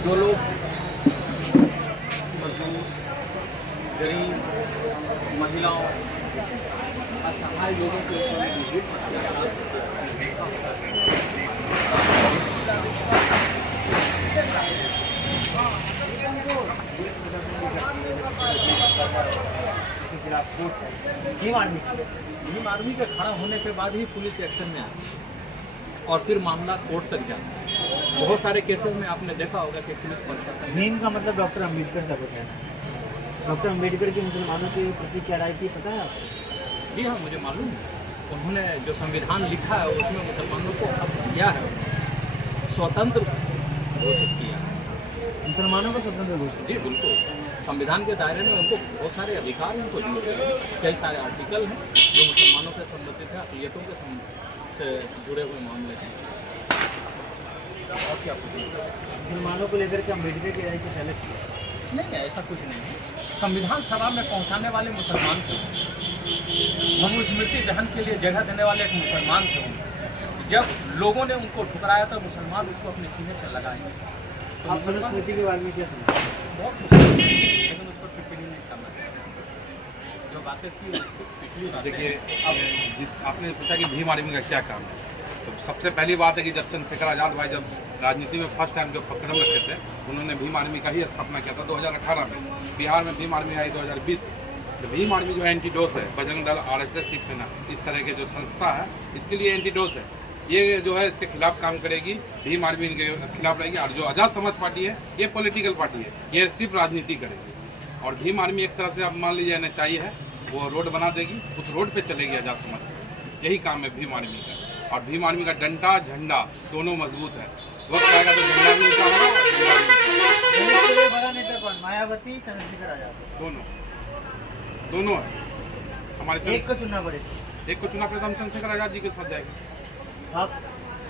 जो लोग मजदूर, गरीब, महिलाओं, असहाय लोगों के ऊपर विभिन्न अत्याचार भीम आर्मी के खड़ा होने के बाद ही पुलिस एक्शन में आई और फिर मामला कोर्ट तक जाता है। बहुत सारे केसेस में आपने देखा होगा कि पुलिस प्रशासन भीम का मतलब डॉक्टर अम्बेडकर का होता है। डॉक्टर अम्बेडकर की मुसलमानों के प्रति क्या राय थी पता है आपको? जी हाँ, मुझे मालूम है। उन्होंने जो संविधान लिखा है उसमें मुसलमानों को हक दिया है, स्वतंत्र घोषित किया है। मुसलमानों को स्वतंत्र घोषित? जी बिल्कुल, संविधान के दायरे में उनको बहुत सारे अधिकार उनको दिए गए हैं। कई सारे आर्टिकल हैं जो मुसलमानों से संबंधित है, अक़लियतों के से जुड़े हुए मामले हैं। और क्या पूछेंगे? मुसलमानों को लेकर के अम्बेडकर की राय कुछ अलग थी? नहीं, ऐसा कुछ नहीं है। संविधान सभा में पहुंचाने वाले मुसलमान थे, मनुस्मृति दहन के लिए जगह देने वाले एक मुसलमान थे। जब लोगों ने उनको ठुकराया तो मुसलमान उसको अपने सीने से लगाए। तो आप मनुस्मृति के बारे में क्या सुना? बहुत कुछ, लेकिन उस पर टिप्पणी नहीं करना चाहिए। जो बातें थी पिछली बात। देखिए, अब जिस आपने पूछा कि भीम आर्मी का क्या काम है, तो सबसे पहली बात है कि जब चंद्रशेखर आज़ाद भाई जब राजनीति में फर्स्ट टाइम जो कदम रखे थे, उन्होंने भीम आर्मी का ही स्थापना किया था 2018 में। बिहार में भीम आर्मी आई 2020 में। तो भीम आर्मी जो है एंटीडोस है, बजरंग दल, RSS, शिवसेना, इस तरह के जो संस्था है इसके लिए एंटीडोस है। ये जो है इसके खिलाफ काम करेगी, भीम आर्मी इनके खिलाफ रहेगी। और जो आज़ाद समाज पार्टी है ये पॉलिटिकल पार्टी है, ये सिर्फ राजनीति करेगी। और भीम आर्मी एक तरह से आप मान लीजिए NHI है, वो रोड बना देगी, उस रोड पे चलेगी आज़ाद समाज। यही काम है भीम आर्मी का। और भीम आर्मी का डंडा झंडा दोनों मजबूत है। वक्त आएगा तो झंडा भी ऊंचा होगा और झंडा भी ऊंचा। बड़ा नेता कौन? मायावती, चंद्रशेखर आजाद? दोनों है हमारे। एक को चुनना पड़ेगा। एक को चुना पड़े तो हम चंद्रशेखर आजाद जी के साथ जाएंगे। आप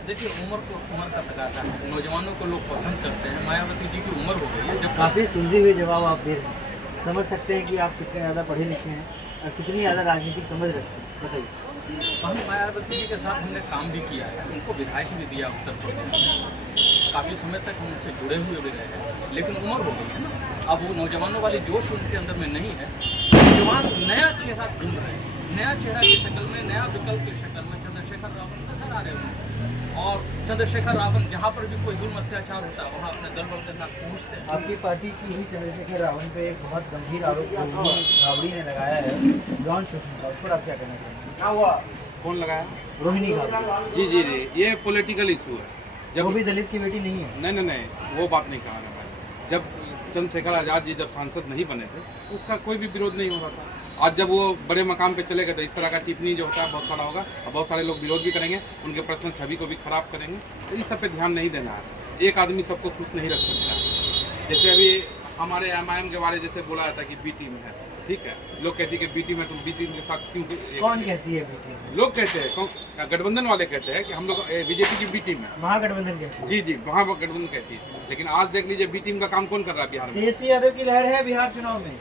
देखिए, उम्र का तकाजा है, नौजवानों को लोग पसंद करते हैं। मायावती जी की उम्र हो गई है। जब काफ़ी सुलझे हुए जवाब आप दे रहे हैं। समझ सकते हैं कि आप कितने ज़्यादा पढ़े लिखे हैं और कितनी ज़्यादा राजनीतिक समझ रखते हैं। बताइए। हम मायावती जी के साथ हमने काम भी किया है, उनको विधायक भी दिया उत्तर प्रदेश में। काफ़ी समय तक हम उनसे जुड़े हुए भी रहे हैं, लेकिन उम्र हो गई है ना। अब वो नौजवानों वाली जोश उनके अंदर में नहीं है। नौजवान नया चेहरा ढूंढ रहे हैं, नया चेहरा की शक्ल में, नया विकल्प की शक्ल में चंद्रशेखर रावण नजर आ रहे हैं। और चंद्रशेखर रावण जहाँ पर भी कोई जुल्म अत्याचार होता है वहाँ अपने दल बल के साथ पहुँचते हैं। आपकी पार्टी की ही चंद्रशेखर रावण पे एक बहुत गंभीर आरोप घावड़ी ने लगाया है, यौन शोषण का। उस पर आप क्या कहना चाहेंगे? क्या हुआ? कौन लगाया? रोहिणी घावड़ी। जी जी जी, ये पॉलिटिकल इशू है। जब वो भी दलित की बेटी नहीं है? नहीं, वो बात नहीं कहा ना भाई। जब चंद्रशेखर आज़ाद जी जब सांसद नहीं बने थे उसका कोई भी विरोध नहीं हो रहा था। आज जब वो बड़े मकाम पे चले गए तो इस तरह का टिप्पणी जो होता है बहुत सारा होगा और बहुत सारे लोग विरोध भी करेंगे, उनके पर्सनल छवि को भी खराब करेंगे। तो इस सब पे ध्यान नहीं देना है। एक आदमी सबको खुश नहीं रख सकता है। जैसे अभी हमारे MIM के बारे जैसे बोला जाता है कि B टीम है, ठीक है। लोग कहते हैं कि B टीम है, तुम B टीम के साथ क्यों? कौन कहती है B टीम? लोग कहते हैं, गठबंधन वाले कहते हैं कि हम लोग BJP की B टीम है। महागठबंधन कहती है? जी, महागठबंधन कहती है। लेकिन आज देख लीजिए B टीम का काम कौन कर रहा है बिहार में? तेजस्वी यादव की लहर है बिहार चुनाव में।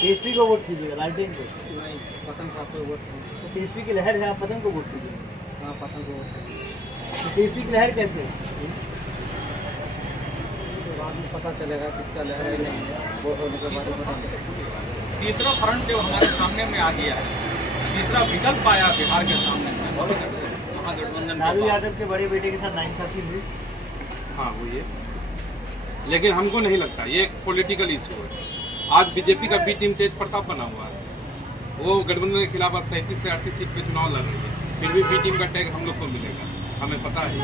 तेजस्वी को वोट कीजिएगा, लालटेन को नहीं, पतंग साहब को वोट। तो तेजस्वी की लहर है, आप पतंग को वोट कीजिए। हाँ, पतंग को वोट कीजिए। तो तेजस्वी की लहर कैसे? बाद में पता चलेगा किसका लहर है नहीं है, वोट होने के बाद पता चलेगा। तीसरा फ्रंट जो हमारे सामने में आ गया है, तीसरा विकल्प आया बिहार के सामने में, महागठबंधन। लालू यादव के बड़े बेटे के साथ नाइंसाफी हुई। हाँ हुई है, लेकिन हमको नहीं लगता ये एक पॉलिटिकल इशू है। आज बीजेपी का B टीम तेज प्रताप बना हुआ है, वो गठबंधन के खिलाफ 37 से 38 सीट पे चुनाव लड़ रही है। फिर भी B टीम का टैग हम लोग को मिलेगा, हमें पता है।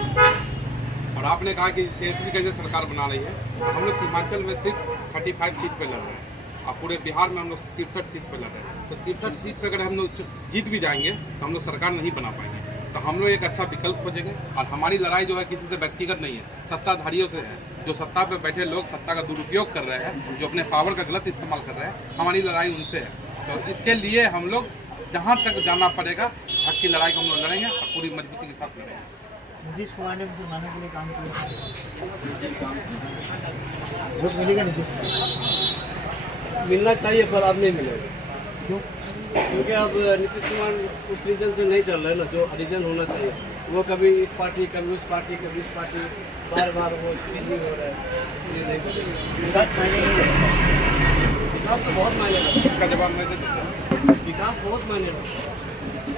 और आपने कहा कि तेजस्वी कैसे सरकार बना रही है, तो हम लोग सीमांचल में सिर्फ 35 सीट पे लड़ रहे हैं और पूरे बिहार में हम लोग 63 सीट पे लड़ रहे हैं। तो 63 सीट पे अगर हम लोग जीत भी जाएंगे तो हम लोग सरकार नहीं बना पाएंगे। तो हम लोग एक अच्छा विकल्प खोजेंगे। और हमारी लड़ाई जो है किसी से व्यक्तिगत नहीं है, सत्ताधारियों से है। जो सत्ता पे बैठे लोग सत्ता का दुरुपयोग कर रहे हैं, जो अपने पावर का गलत इस्तेमाल कर रहे हैं, हमारी लड़ाई उनसे है। तो इसके लिए हम लोग जहाँ तक जाना पड़ेगा हक की लड़ाई को हम लोग लड़ेंगे और पूरी मजबूती के साथ लड़ेंगे। नीतीश कुमार ने मुसलमानों के लिए काम किया, वोट मिलेगा नीतीश कुमार? मिलना चाहिए पर अब नहीं मिलेगा। क्यों? क्योंकि अब नीतीश कुमार उस रीजन से नहीं चल रहे ना जो रीजन होना चाहिए, वो कभी इस पार्टी कभी उस पार्टी कभी इस पार्टी, बार बार वो चेंजिंग हो रहा है, इसलिए नहीं बनेगी। विकास मायने नहीं रखता। विकास तो बहुत मायने रखता इसका जवाब मैं दे देता हूँ। है, विकास बहुत मायने रखता है।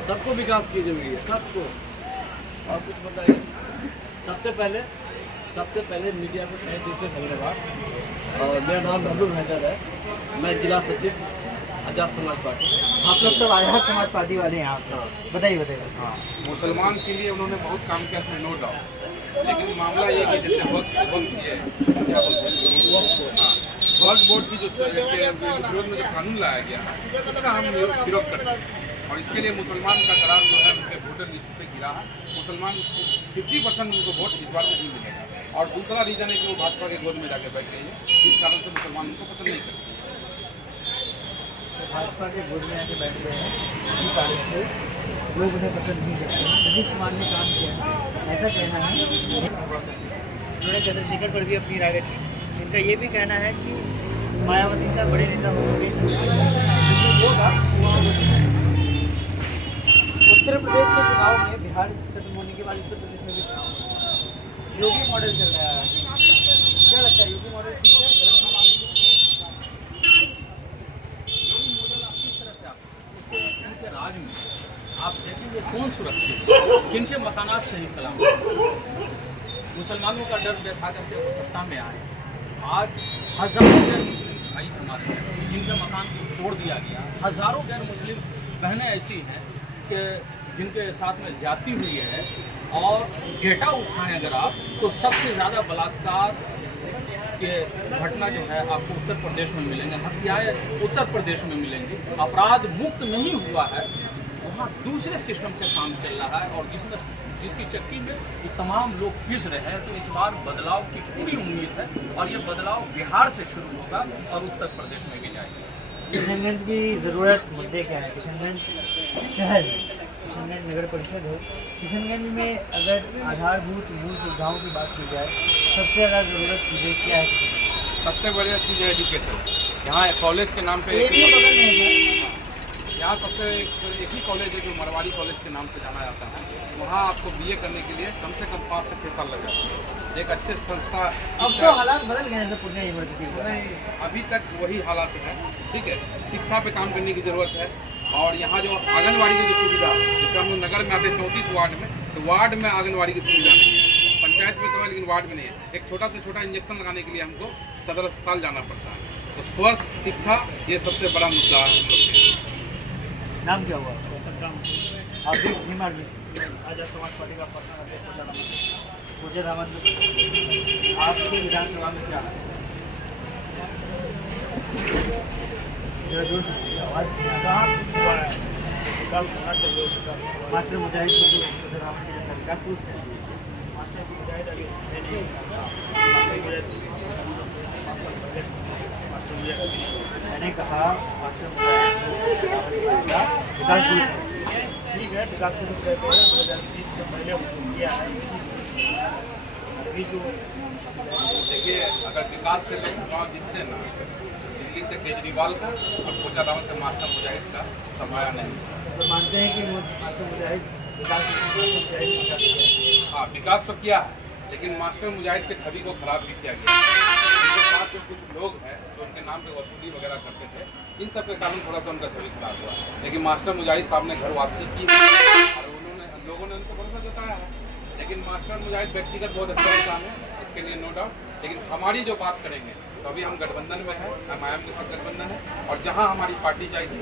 सबको विकास की जरूरी है, सबको। और कुछ बताइए। सबसे पहले मीडिया को तहे दिल से धन्यवाद। और मेरा नाम महबूब हैदर है, मैं जिला सचिव आज़ाद समाज पार्टी। आप लोग सब आज़ाद समाज पार्टी वाले हैं आप। बताइए। हाँ, मुसलमान के लिए उन्होंने बहुत काम किया, इसमें नो डाउट। लेकिन मामला ये है कि जैसे वक्त ये क्या बोलते हैं, वक्फ बोर्ड की जो विरोध में जो कानून लाया गया उसका हम विरोध करते हैं। और इसके लिए मुसलमान का करार जो है उनके वोटर लिस्ट से गिरा है। मुसलमान 50% उनको वोट इस बार नहीं मिलेगा। और दूसरा रीजन है कि वो भाजपा के गोद में जाकर बैठ गई है, इस कारण से मुसलमान उनको पसंद नहीं करते। भाजपा के गोद में आके बैठ गए हैं, इसी कारण से लोग उन्हें पसंद नहीं करते हैं। नीतीश कुमार ने काम किया है, ऐसा कहना है। उन्होंने चंद्रशेखर पर भी अपनी राय रखी। इनका ये भी कहना है कि मायावती साहब बड़े नेता होंगे। उत्तर प्रदेश के चुनाव में, बिहार खत्म होने के बाद उत्तर प्रदेश में भी चुनाव होगा। योगी मॉडल चल रहा है, क्या लगता है योगी मॉडल ठीक है? उनके राज में आप देखेंगे कौन सुरक्षित है, किनके मकानात सही सलामत हैं। मुसलमानों का डर बैठा करके वो सत्ता में आए। आज हज़ारों गैर मुस्लिम भाई हमारे हैं जिनके मकान को तोड़ दिया गया। हज़ारों गैर मुस्लिम बहनें ऐसी हैं कि जिनके साथ में ज्यादती हुई है। और डेटा उठाएं अगर आप, तो सबसे ज़्यादा बलात्कार के घटना जो है आपको उत्तर प्रदेश में मिलेंगे, हत्याएं उत्तर प्रदेश में मिलेंगी। अपराध मुक्त नहीं हुआ है, वहाँ दूसरे सिस्टम से काम चल रहा है। और जिसकी चक्की में ये तमाम लोग पिस रहे हैं। तो इस बार बदलाव की पूरी उम्मीद है और ये बदलाव बिहार से शुरू होगा और उत्तर प्रदेश में भी जाएगा। किशनगंज की ज़रूरत मुद्दे क्या है? किशनगंज शहर है, किशनगंज नगर परिषद है। किशनगंज में अगर आधारभूत मूल सुविधाओं की बात की जाए, सबसे ज़्यादा ज़रूरत चीज़ें क्या है? सबसे बढ़िया चीज़ है एजुकेशन। यहाँ कॉलेज के नाम पे एक ही बगल में है। यहाँ सबसे एक ही कॉलेज है जो मरवाड़ी कॉलेज के नाम से जाना जाता है। वहाँ आपको बीए करने के लिए कम से कम 5 से 6 साल लग जाते हैं। एक अच्छे संस्था, अब तो हालात बदल गए हैं पूर्णिया यूनिवर्सिटी में। नहीं, अभी तक वही हालात है। ठीक है, शिक्षा पे काम करने की ज़रूरत है। और यहाँ जो आंगनबाड़ी की जो सुविधा, जैसे हम लोग नगर में आते हैं 34 वार्ड में, तो वार्ड में आंगनबाड़ी की सुविधा नहीं है। पंचायत में तो है लेकिन वार्ड में नहीं है। एक छोटा से छोटा इंजेक्शन लगाने के लिए हमको सदर अस्पताल जाना पड़ता है। तो स्वस्थ शिक्षा ये सबसे बड़ा मुद्दा है हम लोग के। नाम क्या हुआ? आप भी निमाड़ में आज़ाद समाज पार्टी का पर्सनल अध्यक्ष पूजा रावत, आपके विधानसभा में क्या है? जोर से आवाज़ कहाँ हुआ है? विकास होना चाहिए। मास्टर मुजाहिद को जो पूजा रावत के जनता विकास पुरुष है, मास्टर मुजाहिद अभी मैंने कहा मास्टर मुजाहिद विकास पुरुष है। ठीक है, विकास पुरुष रहते हैं। 2020 से पहले हुकुम किया है। अभी जो देखिए, अगर विकास से लोग चुनाव जीतते ना, दिल्ली से केजरीवाल का और पूजा रावत से मास्टर मुजाहिद का समाया नहीं। तो मानते हैं कि मास्टर मुजाहिद विकास। हाँ, विकास तो किया है, लेकिन मास्टर मुजाहिद के छवि को खराब भी किया गया। उनके साथ जो कुछ लोग हैं जो उनके नाम पे वसूली वगैरह करते थे, इन सब के कारण थोड़ा सा उनका छवि खराब हुआ। लेकिन मास्टर मुजाहिद साहब ने घर वापसी की और लोगों ने उनको भरोसा जताया है। लेकिन मास्टर मुजाहिद व्यक्तिगत बहुत अच्छा इंसान है, इसके लिए नो डाउट। लेकिन हमारी जो बात करेंगे तो अभी हम गठबंधन में हैं, MIM के साथ गठबंधन है। और जहाँ हमारी पार्टी जाएगी